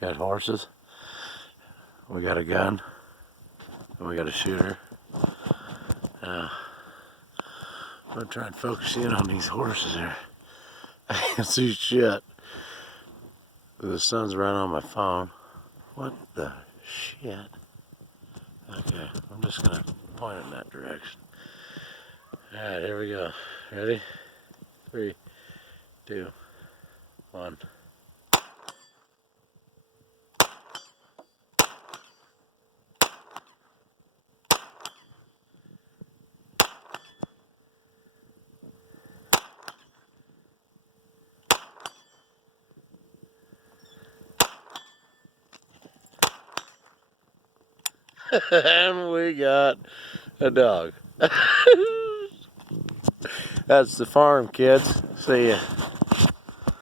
We got horses. We got a gun. And we got a shooter. I'm gonna try and focus in on these horses here. I can't see shit. The sun's right on my phone. What the shit? Okay, I'm just gonna point in that direction. Alright, here we go. Ready? 3, 2, 1. And we got a dog. That's the farm, kids. See ya.